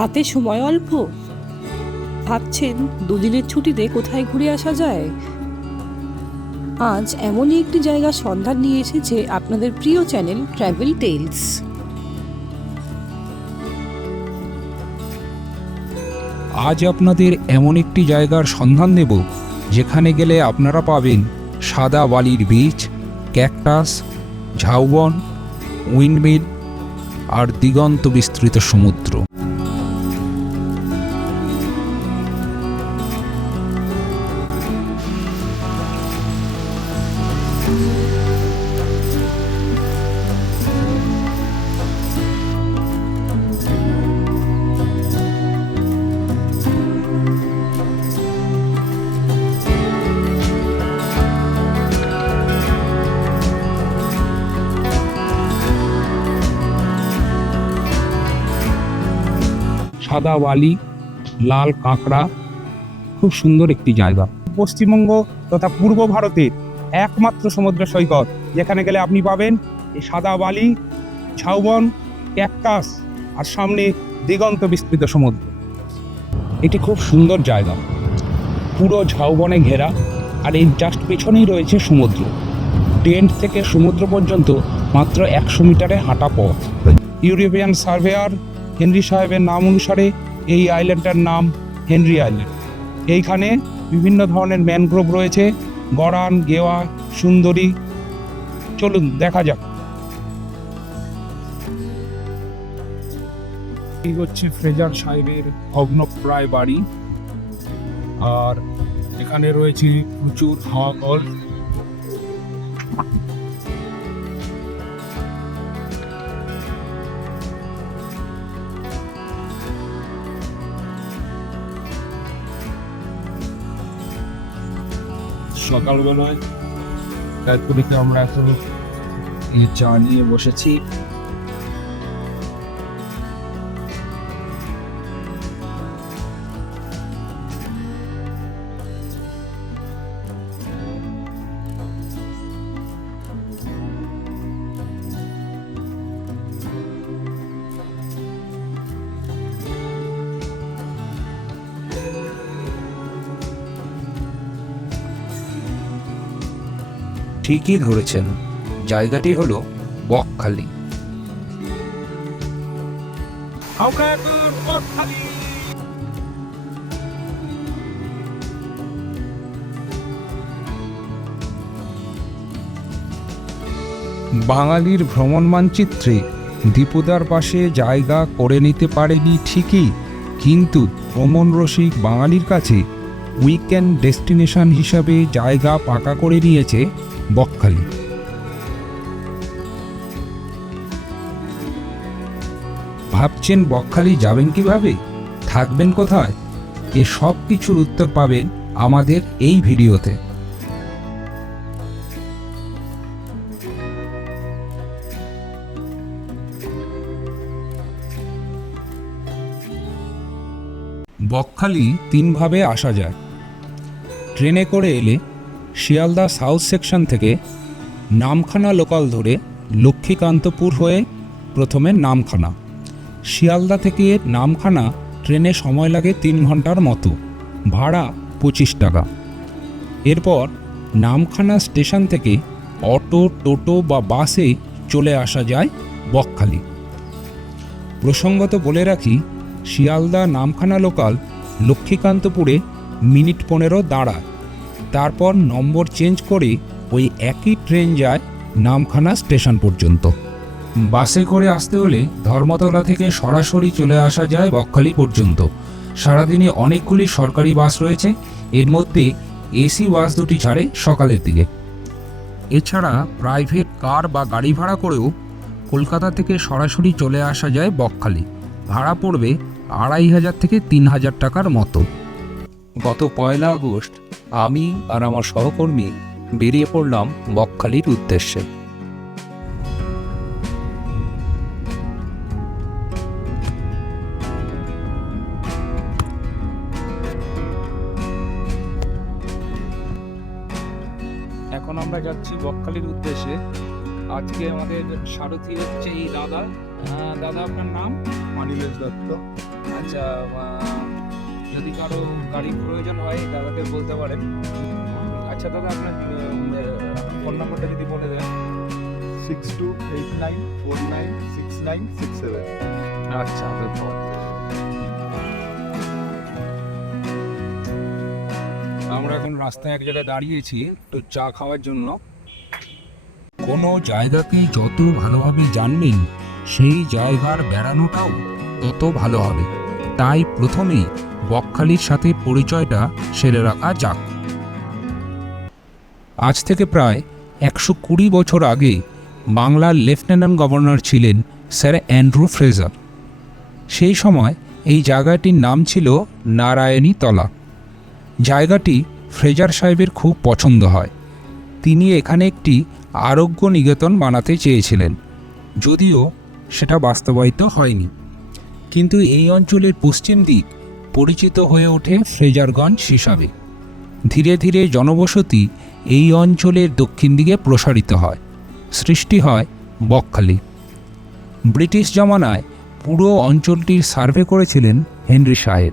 হাতে সময় অল্প? ভাবছেন দুদিনের ছুটিতে কোথায় ঘুরে আসা যায়? আজ এমনই একটি জায়গার সন্ধান নিয়ে এসেছে আপনাদের প্রিয় চ্যানেল ট্র্যাভেল টেলস আজ আপনাদের এমন একটি জায়গার সন্ধান দেব যেখানে গেলে আপনারা পাবেন সাদা বালির বীচ, ক্যাকটাস, ঝাউবন, উইন্ডমিল আর দিগন্ত বিস্তৃত সমুদ্র। সাদা বালি লাল কাঁকড়া, খুব সুন্দর একটি জায়গা। পশ্চিমবঙ্গ তথা পূর্ব ভারতের একমাত্র সমুদ্র সৈকত। যেখানে গেলে আপনি পাবেন এই সাদা বালি ঝাউবন, ক্যাকটাস আর সামনে দিগন্ত বিস্তৃত সমুদ্র। এটি খুব সুন্দর জায়গা। পুরো ঝাউবনে ঘেরা আর এর জাস্ট পেছনেই রয়েছে সমুদ্র। টেন্ট থেকে সমুদ্র পর্যন্ত মাত্র একশো মিটারে হাঁটা পথ। ইউরোপিয়ান সার্ভেয়ার হেনরি সাহেবের নাম অনুসারে এই আইল্যান্ডটার নাম হেনরি আইল্যান্ড। এইখানে বিভিন্ন ধরনের ম্যানগ্রোভ রয়েছে গরান গেওয়া, সুন্দরী। চলুন, দেখা যাক। এই হচ্ছে ফ্রেজার সাহেবের ভগ্নপ্রায় বাড়ি। আর এখানে রয়েছে প্রচুর হাওয়া সকালবেলায়। তারপরে আমরা এখন চা বসেছি। ঠিকই ধরেছেন জায়গাটি হলো বকখালি। বাঙালির ভ্রমণ মানচিত্রে দীপুদার পাশে জায়গা করে নিতে পারেনি ঠিকই, কিন্তু ভ্রমণ রসিক বাঙালির কাছে উইকেন্ড ডেস্টিনেশন হিসাবে জায়গা পাকা করে নিয়েছে বকখালি। ভাবছেন বকখালি যাবেন কীভাবে? থাকবেন কোথায়? এ সব কিছুর উত্তর পাবেন আমাদের এই ভিডিওতে। বকখালি তিনভাবে আসা যায়। ট্রেনে করে এলে শিয়ালদা সাউথ সেকশন থেকে নামখানা লোকাল ধরে লক্ষ্মীকান্তপুর হয়ে প্রথমে নামখানা। শিয়ালদা থেকে নামখানা ট্রেনে সময় লাগে তিন ঘণ্টার মতো, ভাড়া পঁচিশ টাকা। এরপর নামখানা স্টেশন থেকে অটো, টোটো বা বাসে চলে আসা যায় বকখালি। প্রসঙ্গত বলে রাখি, শিয়ালদা নামখানা লোকাল লক্ষ্মীকান্তপুরে মিনিট পনেরো দাঁড়ায়। তারপর নম্বর চেঞ্জ করে ওই একই ট্রেন যায় নামখানা স্টেশন পর্যন্ত। বাসে করে আসতে হলে ধর্মতলা থেকে সরাসরি চলে আসা যায় বকখালি পর্যন্ত। সারাদিনে অনেকগুলি সরকারি বাস রয়েছে, এর মধ্যে এসি বাস দুটি ছাড়ে সকালের দিকে। এছাড়া প্রাইভেট কার বা গাড়ি ভাড়া করেও কলকাতা থেকে সরাসরি চলে আসা যায় বকখালি। ভাড়া পড়বে আড়াই হাজার থেকে তিন হাজার টাকার মতো। গত পয়লা আগস্ট আমি আর আমার সহকর্মী বেরিয়ে পড়লাম বকখালির উদ্দেশ্যে। এখন আমরা যাচ্ছি বকখালির উদ্দেশ্যে। আজকে আমাদের সারথি হচ্ছে এই দাদা। আহ, দাদা আপনার নাম? অনিলেশ দত্ত। আচ্ছা যদি কারও গাড়ি প্রয়োজন হয় দাদাকে বলতে পারেন। আচ্ছা দাদা আপনার ফোন নাম্বারটা যদি বলে দেন। Six two eight nine four nine six nine six seven আচ্ছা ধন্যবাদ আমরা এখন রাস্তায় এক জায়গায় দাঁড়িয়েছি একটু চা খাওয়ার জন্য। কোনো জায়গাকে যত ভালোভাবে জানবেন সেই জায়গার বেড়ানোটাও তত ভালো হবে। তাই প্রথমেই বকখালির সাথে পরিচয়টা সেরে রাখা যাক। আজ থেকে প্রায় একশো কুড়ি বছর আগে বাংলার লেফটেন্যান্ট গভর্নর ছিলেন স্যার অ্যান্ড্রু ফ্রেজার। সেই সময় এই জায়গাটির নাম ছিল নারায়ণী তলা জায়গাটি ফ্রেজার সাহেবের খুব পছন্দ হয়। তিনি এখানে একটি আরোগ্য নিকেতন বানাতে চেয়েছিলেন। যদিও সেটা বাস্তবায়িত হয়নি। কিন্তু এই অঞ্চলের পশ্চিম দিক পরিচিত হয়ে ওঠে ফ্রেজারগঞ্জ হিসাবে। ধীরে ধীরে জনবসতি এই অঞ্চলের দক্ষিণ দিকে প্রসারিত হয়। সৃষ্টি হয় বকখালি। ব্রিটিশ জমানায় পুরো অঞ্চলটির সার্ভে করেছিলেন হেনরি সাহেব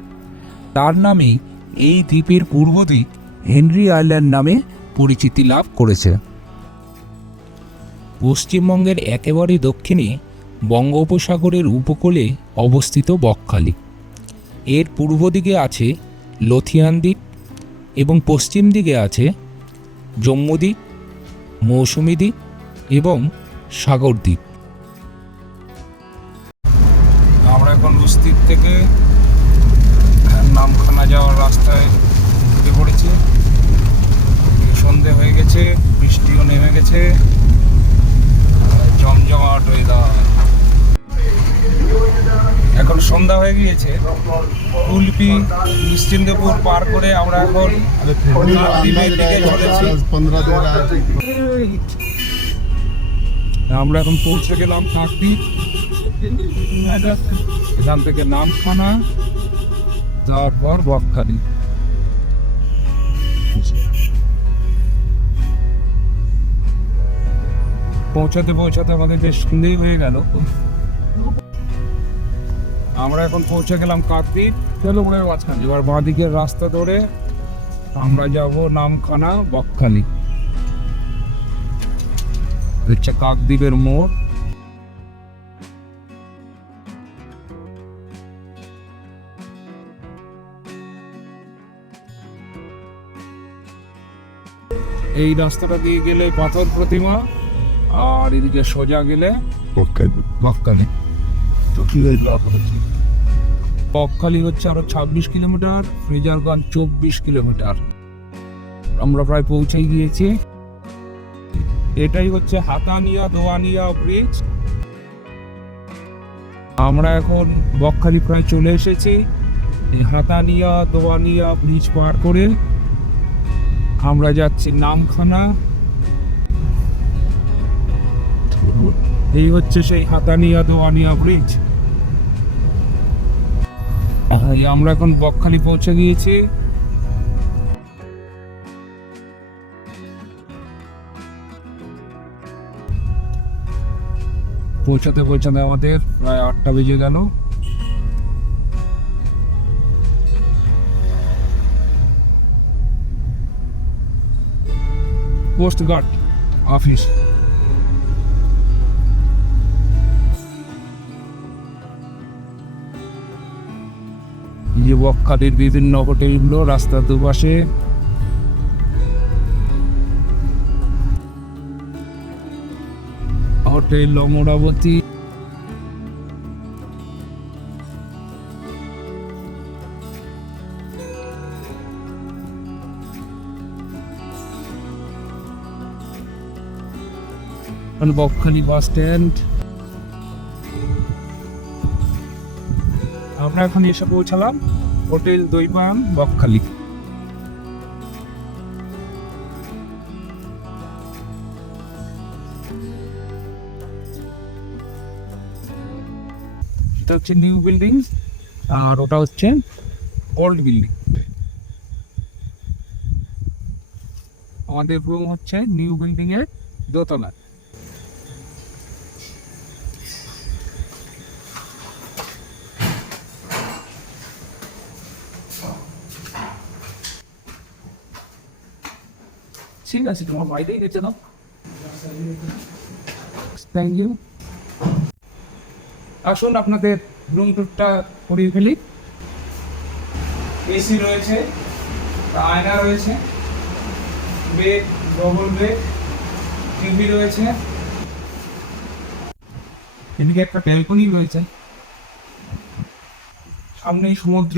তার নামেই এই দ্বীপের পূর্ব দিক হেনরি আইল্যান্ড নামে পরিচিতি লাভ করেছে। পশ্চিমবঙ্গের একেবারে দক্ষিণে বঙ্গোপসাগরের উপকূলে অবস্থিত বকখালি। এর পূর্ব দিকে আছে লথিয়ান দ্বীপ এবং পশ্চিম দিকে আছে জম্মুদ্বীপ মৌসুমী দ্বীপ এবং সাগর দ্বীপ। আমরা এখন উপস্থিত থেকে নামখানা যাওয়ার রাস্তায় ঢুকে পড়েছি। সন্ধে হয়ে গেছে, বৃষ্টিও নেমে গেছে। জমজমাট ওয়েদার এখন সন্ধ্যা হয়ে গিয়েছে। কুলপি নিশ্চিন্তপুর পার করে আমরা এখন আমরা এখন পৌঁছে গেলাম কাকদ্বীপ এখান থেকে নামখানা তারপর বকখালি। পৌঁছাতে পৌঁছাতে আমাদের বেশ সন্ধেই হয়ে গেল। আমরা এখন পৌঁছে গেলাম কাকদ্বীপ চলো মনে মাঝখানে। এবার বাঁ দিকের রাস্তা ধরে আমরা যাব নামখানা বকখালি। হচ্ছে কাকদ্বীপের মোড়। এই রাস্তাটা দিয়ে গেলে পাথর প্রতিমা আর এদিকে সোজা গেলে বকখালি। বকখালি। হচ্ছে আরও ছাব্বিশ কিলোমিটার, ফ্রেজারগঞ্জ চব্বিশ কিলোমিটার। আমরা প্রায় পৌঁছে গিয়েছি। এটাই হচ্ছে হাতানিয়া দোয়ানিয়া ব্রিজ আমরা এখন বকখালি প্রায় চলে এসেছি হাতানিয়া দোয়ানিয়া ব্রিজ পার করে। আমরা যাচ্ছি নামখানা। এই হচ্ছে সেই হাতানিয়া দোয়ানিয়া ব্রিজ আমরা এখন বকখালি পৌঁছে গিয়েছি। পৌঁছাতে পৌঁছাতে আমাদের প্রায় আটটা বেজে গেল। কোস্ট গার্ড অফিস যে বকখালির বিভিন্ন হোটেলগুলো রাস্তার দুপাশে। Hotel Amaravati. Bakkhali bus stand. আমরা এখন এসে পৌঁছালাম হোটেল দইপান বকখালি। এটা হচ্ছে নিউ বিল্ডিং আর ওটা হচ্ছে ওল্ড বিল্ডিং। আমাদের রুম হচ্ছে নিউ বিল্ডিং এর আছে তোমার বাইরেই গেছে না থ্যাংক ইউ আসুন আপনাদের রুম টুরটা করিয়ে ফেলি। এসি রয়েছে আয়না রয়েছে বেড ডবল বেড টিভি রয়েছে। এদিকে একটা ব্যালকনি রয়েছে। সামনেই সমুদ্র।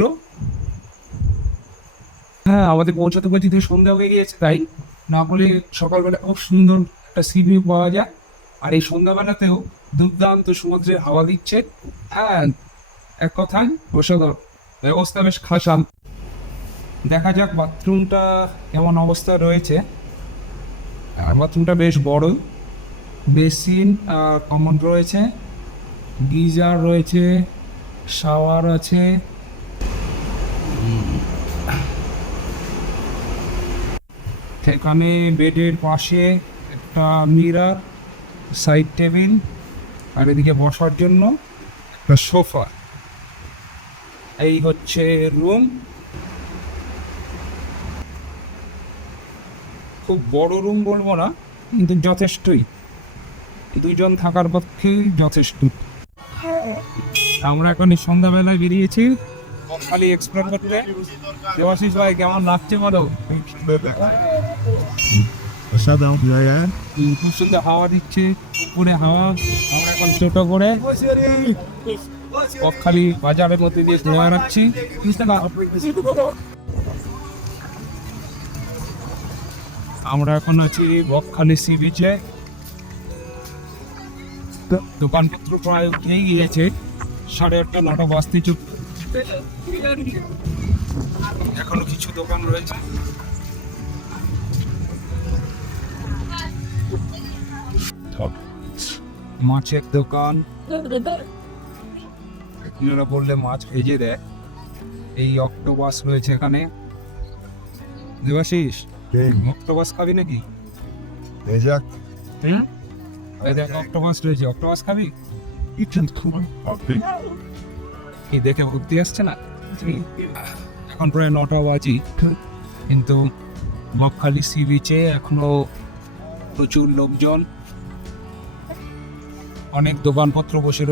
হ্যাঁ আমাদের পৌঁছাতে পৌঁছাতে সন্ধ্যা হয়ে গিয়েছে তাই। না হলে সকালবেলা খুব সুন্দর একটা সি ভিউ পাওয়া যায়। আর এই সন্ধ্যাবেলাতেও দুর্দান্ত সমুদ্রে হাওয়া দিচ্ছে। হ্যাঁ এক কথায় অসাধারণ ব্যবস্থা বেশ খাসাম। দেখা যাক বাথরুমটা কেমন অবস্থা রয়েছে। বাথরুমটা বেশ বড়। বেসিন কমন রয়েছে। গিজার রয়েছে। শাওয়ার আছে। সেখানে বেডের পাশে একটা মিরার সাইড টেবিল আর এদিকে বসার জন্য একটা সোফা। এই হচ্ছে রুম খুব বড় রুম বলব না কিন্তু যথেষ্টই। দুইজন থাকার পক্ষেই যথেষ্ট। আমরা এখন সন্ধ্যাবেলায় বেরিয়েছি। খালি এক্সপ্লোর করতে। দেবাশিস ভাই কেমন লাগছে বলো? অসাধারণ। জায়গা খুব সুন্দর হাওয়া দিচ্ছে উপরে হাওয়া। আমরা এখন ছোটো করে বকখালি বাজারের মধ্যে দিয়ে ঘুরে বেড়াচ্ছি আমরা এখন আছি বকখালি সি বিচে দোকানপত্র প্রায় উঠেই গিয়েছে। সাড়ে আটটা নটা বাজতে চুপ এখনও কিছু দোকান রয়েছে। মাছের দোকান। এনারা বললে মাছ ভেজে দেয়। এই অক্টোপাস রয়েছে এখানে। দেবাশিস অক্টোপাস খাবি নাকি? হুম? এই দেখ অক্টোপাস রয়েছে। অক্টোবাস খাবি। কি দেখে বুদ্ধি আসছে না? এখন প্রায় নটা বাজি। কিন্তু বকখালি সি বিচে এখনও প্রচুর লোকজন। অনেক দোকানপত্র বসে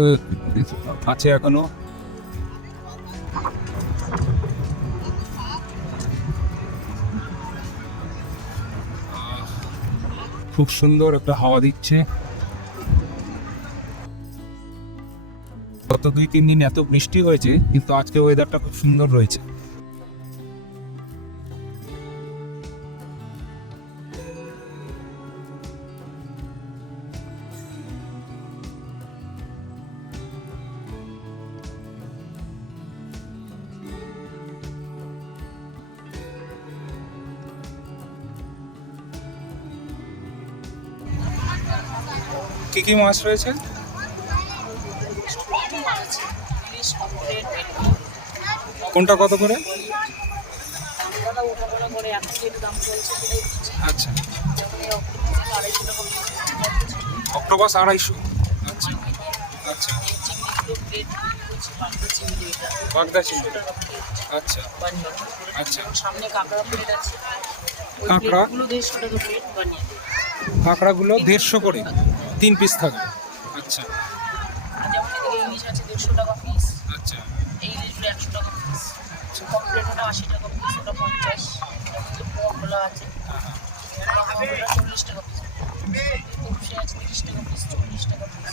আছে এখনও। খুব সুন্দর একটা হাওয়া দিচ্ছে। দুই, তিন দিন এত বৃষ্টি হয়েছে, কিন্তু আজকে ওয়েদারটা খুব সুন্দর রয়েছে। কি কি মাছ রয়েছে? কোনটা কত করে? আচ্ছা। অক্টোপাস আড়াইশো। আচ্ছা। আচ্ছা। বাগদা চিংড়ি। আচ্ছা। আচ্ছা। সামনে কাঁকড়া? প্লেট আছে কাঁকড়া? কাঁকড়াগুলো দেড়শো করে। তিন পিস থাকবে। আচ্ছা। যেমন দেড়শো টাকা পিস আচ্ছা এই ইলিশগুলো একশো টাকা পিস কমপ্লেট ওটা আশি টাকা পিস ওটা পঞ্চাশ। পোয়াগুলো আছে। পোয়াগুলো চল্লিশ টাকা পিস আছে তিরিশ টাকা পিস চল্লিশ টাকা পিস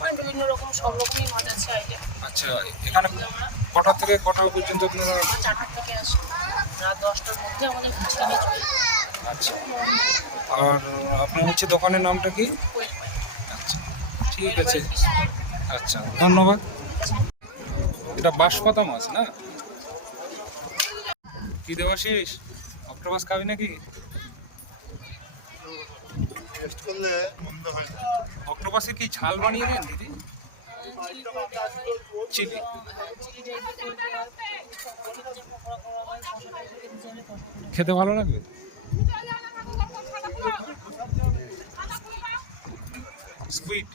মানে বিভিন্ন রকম সব রকমই মাছ আছে আচ্ছা এখানে কটা থেকে কটা পর্যন্ত আপনারা থেকে আসি। রাত দশটার মধ্যে আমাদের ফুচকা নিয়ে চলে। আচ্ছা। আর আপনার হচ্ছে দোকানের নামটা কি? আচ্ছা ঠিক আছে। আচ্ছা ধন্যবাদ। এটা বাঁশপাতা মাছ না? কি দেওয়াশিস অক্টোপাস খাবি নাকি? অক্টোপাসে কি ঝাল বানিয়ে দেন দিদি? চিলি। খেতে ভালো লাগবে? স্কুইড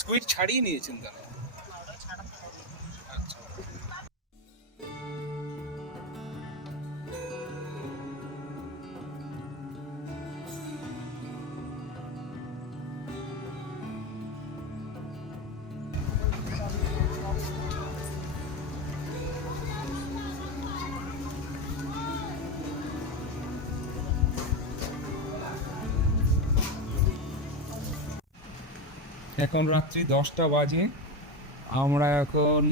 স্কুইড ছাড়িয়ে নিয়েছেন তারা। এখন রাত্রি দশটা বাজে। আমরা এখন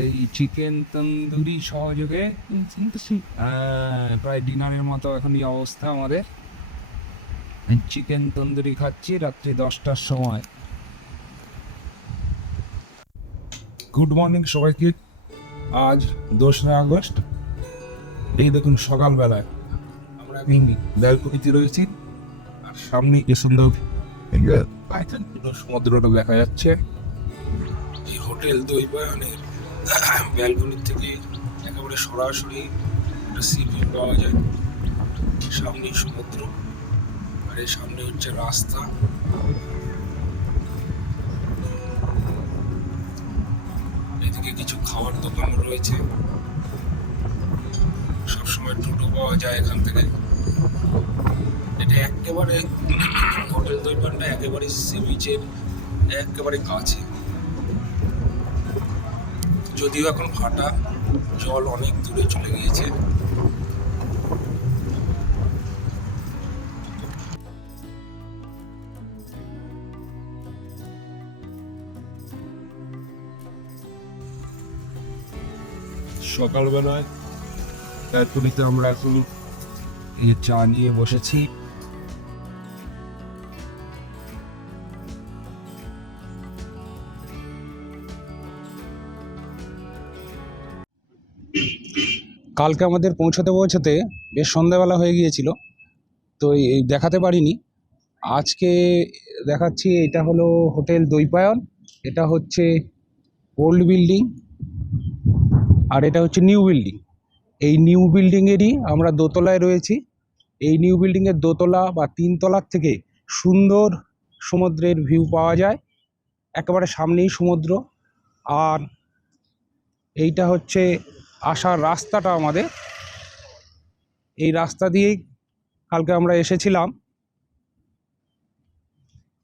এই চিকেন তন্দুরি সহযোগে প্রায় ডিনারের মতো এখন এই অবস্থা আমাদের। চিকেন তন্দুরি খাচ্ছি রাত্রি দশটার সময়। গুড মর্নিং সবাইকে। আজ দোসরা আগস্ট। এই দেখুন সকালবেলায় আমরা এখন ব্যালকনিতে রয়েছি। আর সামনে কি সুন্দর পাইথন সমুদ্রটা দেখা যাচ্ছে। এই হোটেল দৈবায়নের ব্যালকনি থেকে একেবারে সরাসরি একটা পাওয়া যায়। সামনে সমুদ্র, আর এই সামনে হচ্ছে রাস্তা। এদিকে কিছু খাওয়ার দোকান রয়েছে। সবসময় টোটো পাওয়া যায় এখান থেকে। এটা একেবারে হোটেল দৈপানটা একেবারে সি বিচের একেবারে কাছে। যদিও এখন ফাটা, জল অনেক দূরে চলে গিয়েছে। সকালবেলায় ব্যালকনিতে আমরা এখন চা নিয়ে বসেছি। কালকে আমাদের পৌঁছতে পৌঁছতে বেশ সন্ধ্যাবেলা হয়ে গিয়েছিল, তো এই দেখাতে পারিনি। আজকে দেখাচ্ছি এটা হলো হোটেল দৈপায়ন এটা হচ্ছে ওল্ড বিল্ডিং আর এটা হচ্ছে নিউ বিল্ডিং। এই নিউ বিল্ডিংয়েরই আমরা দোতলায় রয়েছি। এই নিউ বিল্ডিংয়ের দোতলা বা তিনতলার থেকে সুন্দর সমুদ্রের ভিউ পাওয়া যায়, একেবারে সামনেই সমুদ্র। আর এইটা হচ্ছে আসার রাস্তাটা আমাদের। এই রাস্তা দিয়েই কালকে আমরা এসেছিলাম।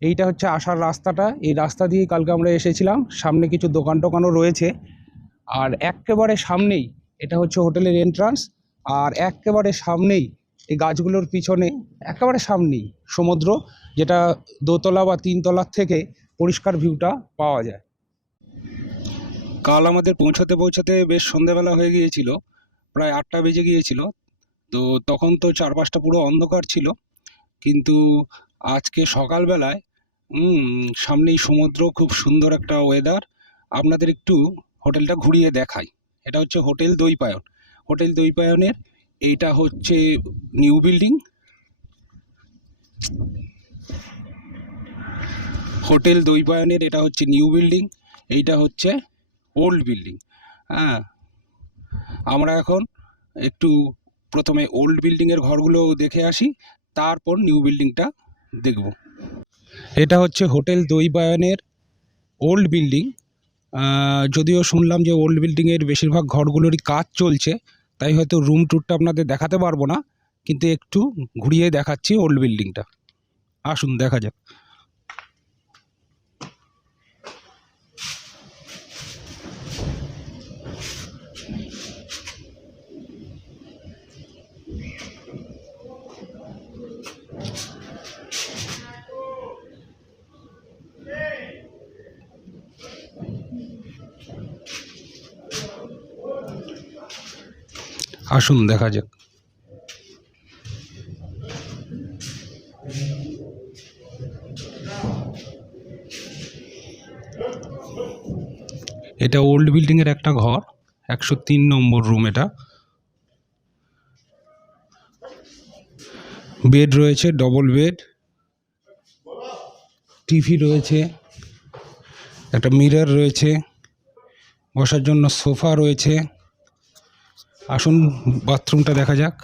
এইটা হচ্ছে আসার রাস্তাটা। এই রাস্তা দিয়েই কালকে আমরা এসেছিলাম। সামনে কিছু দোকান টোকানও রয়েছে। আর একেবারে সামনেই এটা হচ্ছে হোটেলের এন্ট্রান্স আর একেবারে সামনেই এই গাছগুলোর পিছনে একেবারে সামনেই সমুদ্র, যেটা দোতলা বা তিনতলার থেকে পরিষ্কার ভিউটা পাওয়া যায়। কাল আমাদের পৌঁছাতে পৌঁছাতে বেশ সন্ধেবেলা হয়ে গিয়েছিল, প্রায় আটটা বেজে গিয়েছিল। তো তখন তো চারপাশটা পুরো অন্ধকার ছিল। কিন্তু আজকে সকালবেলায় সামনেই সমুদ্র, খুব সুন্দর একটা ওয়েদার আপনাদের একটু হোটেলটা ঘুরিয়ে দেখাই। এটা হচ্ছে হোটেল দৈপায়ন হোটেল দৈপায়নের এইটা হচ্ছে নিউ বিল্ডিং। হোটেল দৈপায়নের এটা হচ্ছে নিউ বিল্ডিং। এইটা হচ্ছে ওল্ড বিল্ডিং হ্যাঁ? আমরা এখন একটু প্রথমে ওল্ড বিল্ডিংয়ের ঘরগুলো দেখে আসি, তারপর নিউ বিল্ডিংটা দেখব। এটা হচ্ছে হোটেল দৈবায়নের ওল্ড বিল্ডিং যদিও শুনলাম যে ওল্ড বিল্ডিংয়ের বেশিরভাগ ঘরগুলোরই কাজ চলছে, তাই হয়তো রুম ট্যুরটা আপনাদের দেখাতে পারব না, কিন্তু একটু ঘুরিয়ে দেখাচ্ছি ওল্ড বিল্ডিংটা আসুন, দেখা যাক। আসুন, দেখা যাক। এটা ওল্ড বিল্ডিংয়ের একটা ঘর, একশো তিন নম্বর রুম এটা। বেড রয়েছে, ডবল বেড। টিভি রয়েছে, একটা মিরর রয়েছে, বসার জন্য সোফা রয়েছে। আসুন, বাথরুমটা দেখা যাক।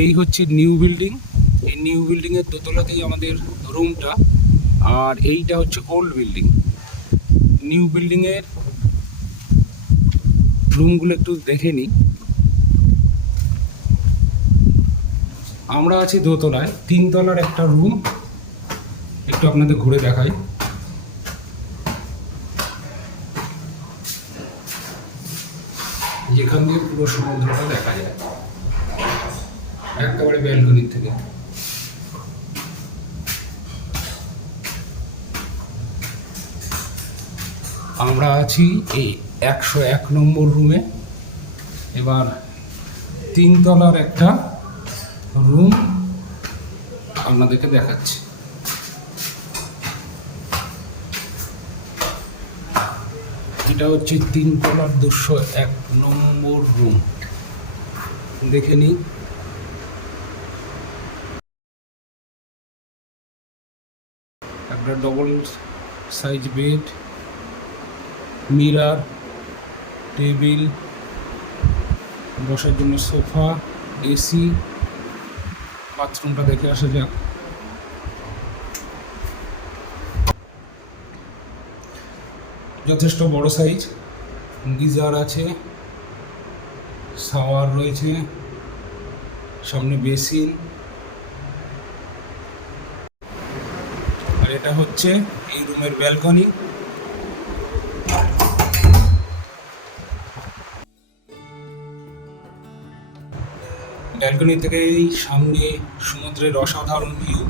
এই হচ্ছে নিউ বিল্ডিং। এই নিউ বিল্ডিংয়ের দোতলাতেই আমাদের রুমটা, আর এইটা হচ্ছে ওল্ড বিল্ডিং। নিউ বিল্ডিংয়ের রুমগুলো একটু দেখে নিই। আমরা আছি দোতলায়, তিনতলার একটা রুম। একটু আপনাদের ঘুরে দেখাই। যেখান দিয়ে পুরো সমুদ্রটা দেখা যায়। একেবারে ব্যালকনির থেকে। আমরা আছি এই একশো এক নম্বর রুমে এবার তিনতলার একটা রুম আপনাদেরকে দেখাচ্ছি। এটা হচ্ছে তিনতলার দুশো এক নম্বর রুম দেখে নিই। একটা double size bed mirror table বসার জন্য সোফা এসি বাথরুমটা দেখে আসা যাক। যথেষ্ট বড় সাইজ গিজার আছে শাওয়ার রয়েছে, সামনে বেসিন। আর এটা হচ্ছে এই রুমের ব্যালকনি ব্যালকনি থেকে এই সামনে সমুদ্রের অসাধারণ ভিউ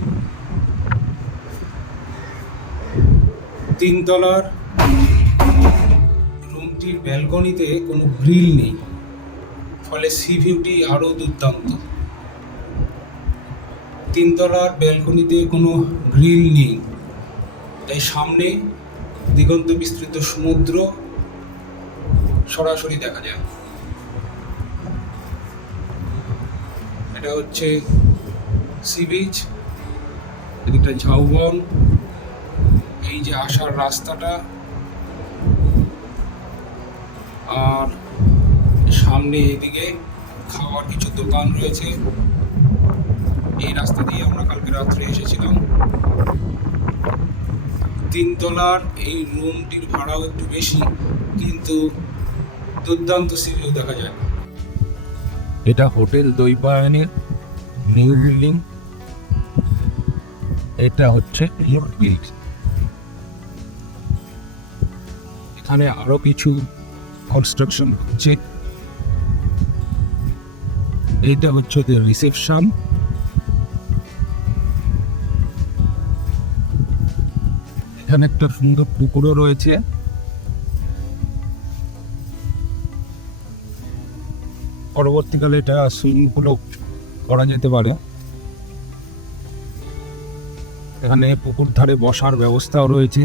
তিনতলার রুমটির ব্যালকনিতে কোনো গ্রিল নেই। ফলে সি ভিউটি আরও দুর্দান্ত। তিনতলার ব্যালকনিতে কোনো গ্রিল নেই। তাই সামনে দিগন্ত বিস্তৃত সমুদ্র সরাসরি দেখা যায়। এটা হচ্ছে সি বিচ, এদিকটা ঝাউবন। এই যে আসার রাস্তাটা আর সামনে এদিকে খাওয়ার কিছু দোকান রয়েছে। এই রাস্তা দিয়ে আমরা কালকে রাত্রে এসেছিলাম। তিনতলার এই রুমটির ভাড়াও একটু বেশি, কিন্তু দুর্দান্ত সিভিউ দেখা যায়। এটা হোটেল দৈপায়নের নিউ বিল্ডিং। এটা হচ্ছে এখানে আরও কিছু কনস্ট্রাকশন হচ্ছে এইটা হচ্ছে রিসেপশন এখানে একটা সুন্দর পুকুরও রয়েছে। পরবর্তীকালে এটা সুইমিং পুলও করা যেতে পারে। এখানে পুকুর ধারে বসার ব্যবস্থাও রয়েছে।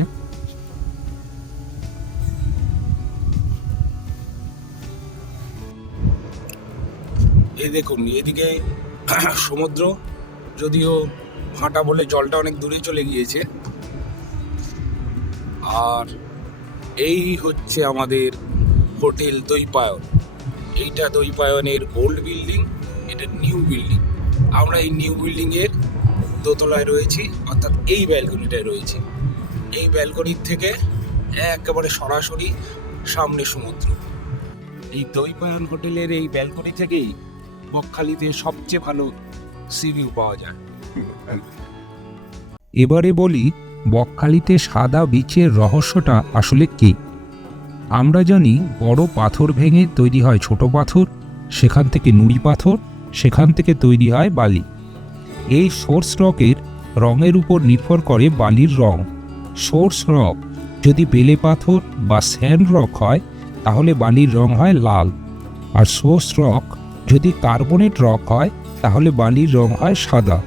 দেখুন, এদিকে সমুদ্র, যদিও ভাটা বলে জলটা অনেক দূরে চলে গিয়েছে। আর এই হচ্ছে আমাদের হোটেল দৈপায়ন। এইটা দৈপায়নের ওল্ড বিল্ডিং, এটা নিউ বিল্ডিং। আমরা এই নিউ বিল্ডিংয়ের দোতলায় রয়েছি, অর্থাৎ এই ব্যালকনিটায় রয়েছি। এই ব্যালকনির থেকে একেবারে সরাসরি সামনে সমুদ্র। এই দৈপায়ন হোটেলের এই ব্যালকনি থেকেই বকখালিতে সবচেয়ে ভালো সি ভিউ পাওয়া যায়। এবারে বলি, বকখালিতে সাদা বীচের রহস্যটা আসলে কী? আমরা জানি বড় পাথর ভেঙে তৈরি হয় ছোট পাথর, সেখান থেকে নুড়ি পাথর, সেখান থেকে তৈরি হয় বালি। এই সোর্স রকের রঙের উপর নির্ভর করে বালির রং। সোর্স রক যদি বেলে পাথর বা স্যান্ড রক হয়, তাহলে বালির রং হয় লাল। আর সোর্স রক যদি কার্বনেট রক হয়, তাহলে বালির রং হয় সাদা।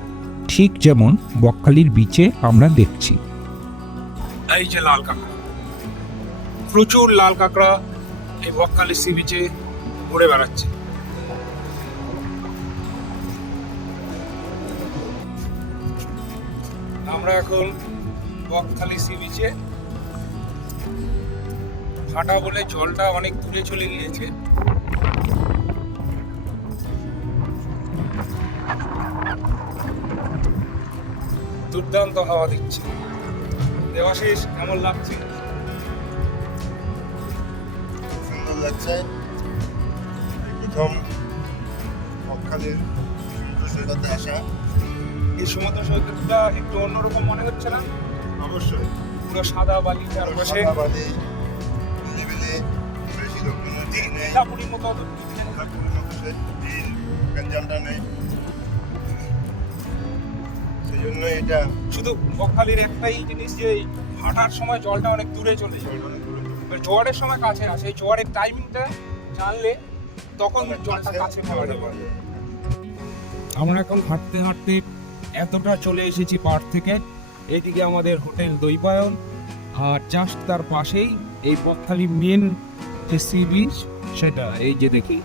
ঠিক যেমন বকখালির বিচে আমরা দেখছি। এই যে লাল কাঁকড়া। প্রচুর লাল কাঁকড়া এই বকখালি সি বিচে ঘুরে বেড়াচ্ছে। আমরা এখন বকখালি সি বিচে ভাটা বলে জলটা অনেক দূরে চলে গিয়েছে। দুর্দান্ত হাওয়া দিচ্ছে। দেবাশিস কেমন লাগছে। সুন্দর লাগছে। প্রথম বকখালির সমুদ্র সৈকতে আসা। এই সমুদ্র সৈকতটা একটু অন্যরকম মনে হচ্ছে না? অবশ্যই। পুরো সাদা বালি চারপাশে। সাদা বালি নিরিবিলি বেশি লোকজন নেই। ঠাকুরের মতো। ঠাকুরের মতো সেই গঞ্জামটা নেই। এটা শুধু বকখালির একটাই জিনিস যে এই ভাটার সময় জলটা অনেক দূরে চলে যায়। অনেক দূরে। এবার জোয়ারের সময় কাছে আসে। এই জোয়ারের টাইমিংটা জানলে তখন জলটা কাছে পাওয়া যাবে। আমরা এখন হাঁটতে হাঁটতে এতটা চলে এসেছি পাড় থেকে। এদিকে আমাদের হোটেল দৈপায়ন আর জাস্ট তার পাশেই এই বকখালি মেন যে সি বিচ সেটা এই যে দেখি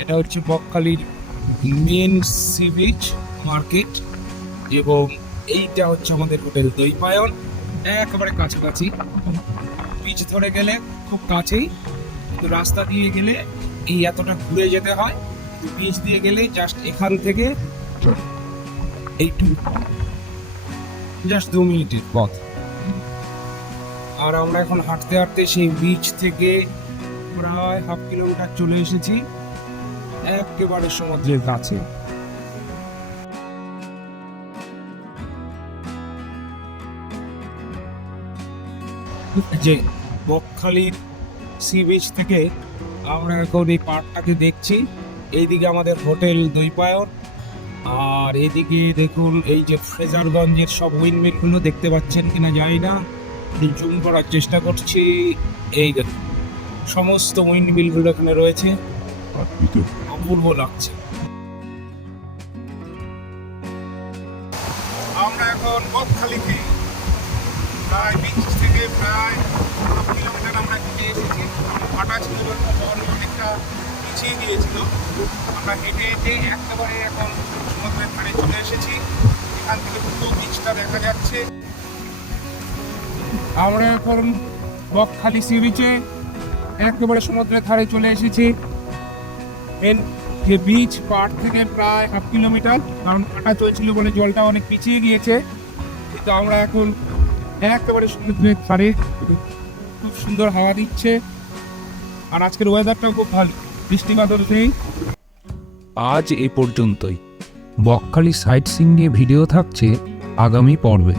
এটা হচ্ছে বকখালির মেন সি বিচ মার্কেট এবং এইটা হচ্ছে আমাদের হোটেল দৈপায়ন একেবারে কাছাকাছি। বিচ ধরে গেলে খুব কাছেই। কিন্তু রাস্তা দিয়ে গেলে এই এতটা ঘুরে যেতে হয়। বিচ দিয়ে গেলে জাস্ট এখান থেকে এইটু জাস্ট দু মিনিটের পথ। আর আমরা এখন হাঁটতে হাঁটতে সেই বিচ থেকে প্রায় হাফ কিলোমিটার চলে এসেছি। একেবারে সমুদ্রের কাছে। যে বকখালির সি বিচ থেকে আমরা এখন এই পার্কটাকে দেখছি। এইদিকে আমাদের হোটেল দৈপায়ন আর এদিকে দেখুন এই যে ফ্রেজারগঞ্জের সব উইন্ডমিলগুলো দেখতে পাচ্ছেন কিনা জানি না। জুম করার চেষ্টা করছি। এই দেখুন সমস্ত উইন্ডমিলগুলো এখানে রয়েছে। অপূর্ব লাগছে। হাঁটা ছিল অনেকটা পিছিয়ে গিয়েছিল। আমরা হেঁটে হেঁটে একেবারে এখন সমুদ্রের ধারে চলে এসেছি। এখান থেকে পুরো বিচটা দেখা যাচ্ছে। আমরা এখন বকখালি সি বিচে একেবারে সমুদ্রের ধারে চলে এসেছি। মেন যে বিচ পাড় থেকে প্রায় হাফ কিলোমিটার কারণ হাঁটা চলছিল বলে জলটা অনেক পিছিয়ে গিয়েছে। কিন্তু আমরা এখন একেবারে সমুদ্রের ধারে খুব সুন্দর হাওয়া দিচ্ছে। আর আজকের ওয়েদারটাও খুব ভালো। বৃষ্টি বাদল আজ এ পর্যন্তই। বকখালি সাইট সিং নিয়ে ভিডিও থাকছে আগামী পর্বে।